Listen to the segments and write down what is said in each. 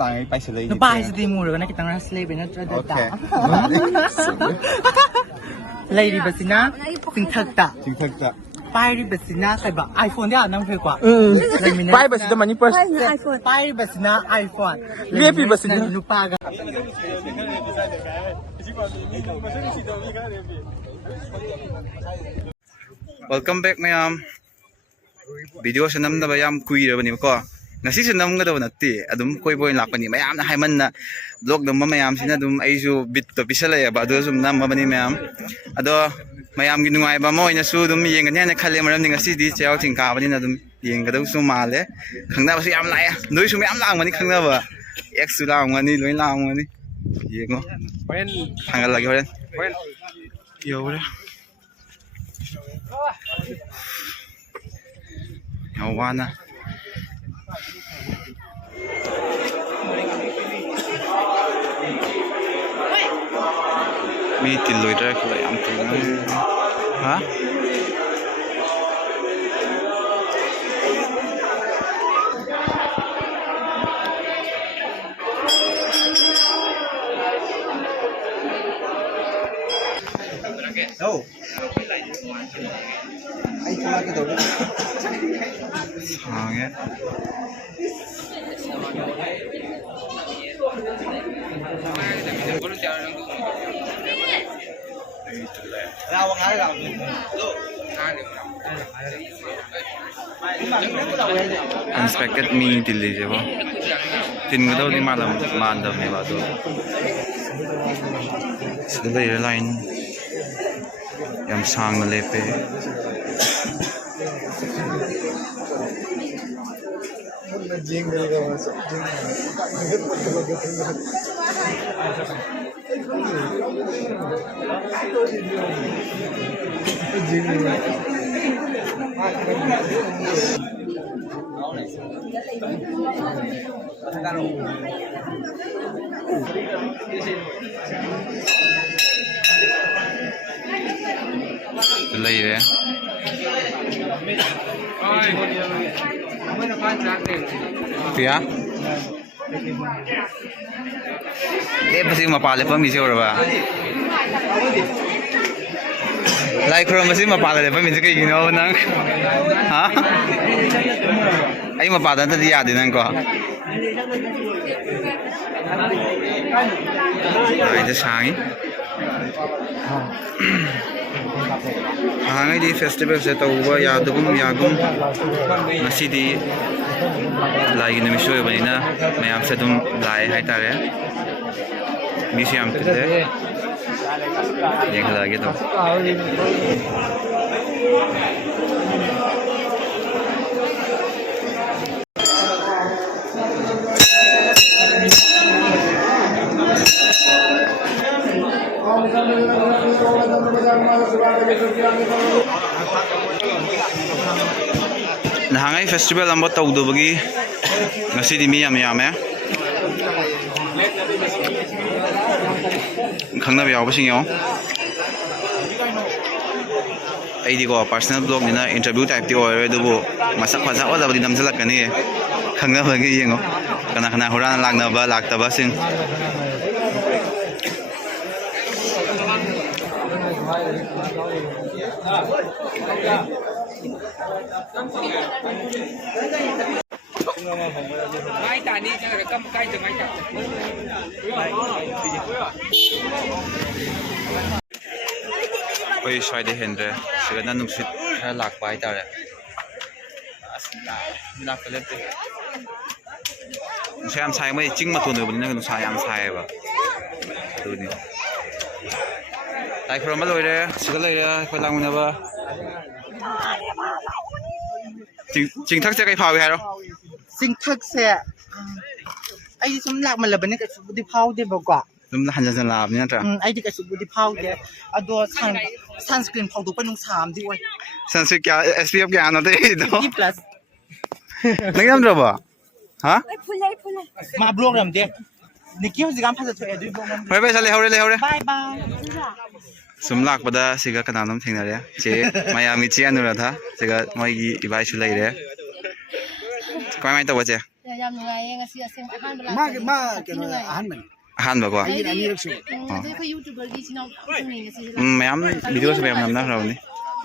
tayo pa sila no pa sa muro na kitang slave na tra data lady ba sina singthagta Pai ba sina kay ba iPhone dia nang kay kwa Pai ba sila mani first iPhone Pai ba sina iPhone Happy ba sila nupaga Welcome back mayam video sa namnaba yam kuirabani ko ngasi sa namngadaw natti adum koy boy lakpani mayam na hayman na vlog dum mayam sina dum aisu bit to pisalay ba do sum nam mabani mayam ado mayam ginungay ba mo ina su dum yengan ya na khale maram ni ngasi di cheo thingka bani na dum yengadaw su male khangna ba su yam lai noi su mayam lang mani khangna ba x su lang mani loi lang mani yengo horen hangal lagi horen yo bra Yawana Mi tiloy dra ko am tingnan ha Oh ay cuma gitu sangat unexpected meeting delay je ba tin ko daw di malam mandam ne ba do sila airline yam sang na lepe lay re Pia pasti mapale pa misi ora ba Lai khro masi mapale pa misi kai gino nang ha ai mapada ta dia din nang ko ai da sangi hangai di festival se tawba yadugum yagum ngasidi lagi na misyo bani na mayam sa dum lai hai tare museum tide dekh lagi to Nahangai festival ambo tawdubagi ngasi di mi yam khangna ba yaw sing yo ai di ko personal blog ni na interview type ti oi dubu masak phaja oda badi namjalak kani khangna ba gi yengo kana horan lagna ba lagta ba sing Mai tani cho rồi cầm cây từ mai chặt. Oi sai de hendre siga na nungsit ha lak pai tare na kalete sayam sai mai ching ma tu ne bani na sayam sai ba tu ni tai khrom ma loi re siga loi re khoi lang na ba ching thak se kai phao hai ro singthag se ai sum lak man la ban ka su di phau de ba kwa dum han jan lab ni na tra ai di ka su di phau de ado sunscreen phau du pa nung sam di oi sanse kya SPF kya na te do 50+ nang yam dro ba ha ma blog ram de nikiu jigam pha sa du blog ram bai bai sale hore bye bye sum lak pada siga kanam thengna re che mayami chi anura tha siga moi gi ibai su lai re kai mai to ba che ยามยังไงงสิเสียงอาหารเวลา มากันอาหารมัน อาหารแบบว่า อันนี้รักสูจะไปยูทูบเบอร์กี่ชิ้นเอาตรงนี้สิ ไม่ยามวิดีโอสมัยนั้นเราเนี่ย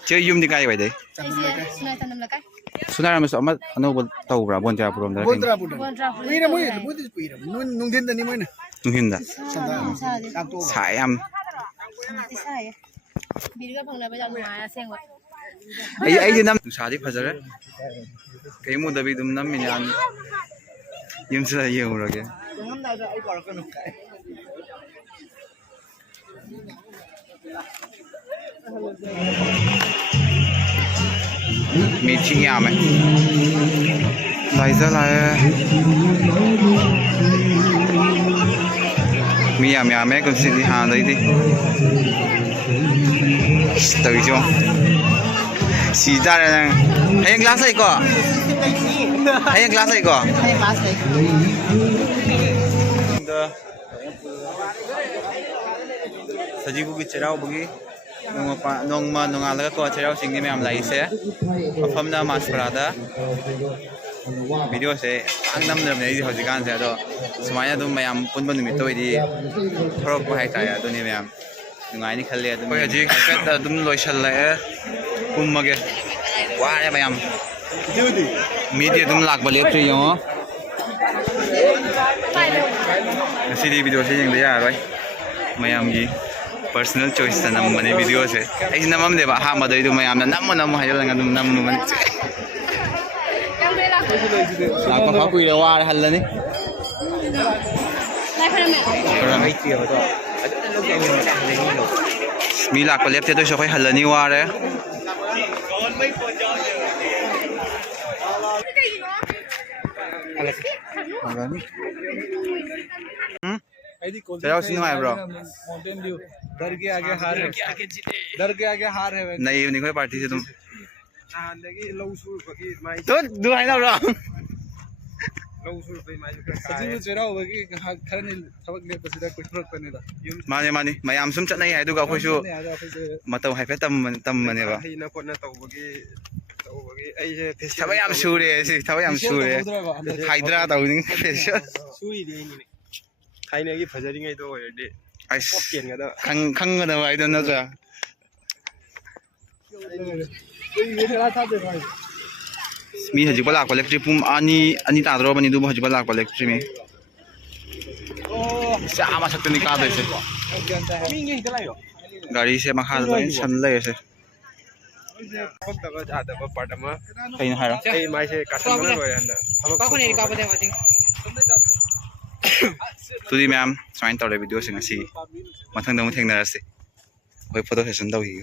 เชื่อยุ่มดีกายไว้เด้ ไอ้เสียสุนัยตันน้ำละกัน สุนัขมันสามารถอนุบาลเต่าบราบนจ่าพร้อมได้ บนตราบุตรไม่ได้ไม่ได้ปีระนุ่งดินแต่นี่มัน นุ่งหินด่ะ ใช่ ตามตัว สายย ใช่บีก็พังเลยไปจากหมาเสียงว่า ำไอ้ที่น้ำสาธิตพัชระกายมุดบิดน้ำมันยันยิ้มเสียเยอะเลยแกมีที่ยามไหมไหลจะไหลมียามไหมก็สิ่งที่หาได้ดิตื่นจ้องสีตาเลยนะให้ยังกลาสใส่ก่อนให้ยังกลาสใส่ก่อนสจิบุกิเชราบุกิน้องมาน้องอะไรก็เชราสิ่งนี้ไม่ทำไรเสียพร้อมน้ำมาสปราดาวิดีโอเสียอันนั้นเริ่มในที่เขาจะการเสียตัวสมัยนั้นตัวไม่ยามปุ่นบนมิตรดีเพราะว่าให้ใจตัวนี้ไม่ยามยังไงนี่เขาเรียกตัวนี้ก็จะตัวนี้ลอยชันเลยปุ่มมาเกว่าอะไรไม่ยามมีเดียตัวนี้หลักบริเวณที่ยังซีดีวิดีโอเสียยังได้อะไรไม่ยามยี่ personal choice นะนำมาในวิดีโอเสียไอ้ที่นำมาเดี๋ยวหามาได้ดูไม่ยามนั้นนำมาให้เรางั้นนำมันหลักเขาคุยแล้วว่าฮัลโหลนี่มีหลักก็เล็บเจ้าตัวชอบให้ฮัลโหลนี่ว่าเลยจะเอาสิ่งไหน bro डर के आगे हार है डर के आगे हार है नहीं नहीं कोई पार्टी से तुम देखिए लव सूर की माई तो दो है ना bro लव सूर पे माई सचिन को चेहरा होगा कि खर नहीं थबक ले पसीदा कुछ फर्क पड़ने दा माने माने मैं आम सुन चट नहीं है दुगा कोई शो मतलब है पे तम मने बा ही ना कोना तौबगी आई जे फेस थबे आम सूरे से थबे आम सूरे हाइड्रा तौनी फेस सुई दी खाइने की फजरी गई तो ओरदे आई खंग ना भाई तो ना जा मी हजी पला कलेक्ट्री पुम अनि ताद्रो बनी दु हजी पला कलेक्ट्री मी सामा सकते निकाल दे से गाड़ी से मखा सन ले से फक्तको जादको पटमा कहीं ना हारा ए माइसे काटन गयो अन्त Kako ni ka pa din ating तुदी मैम स्वाइन तौर वीडियो सिंग asi mathang dong thengna ase hoi photo session dau hi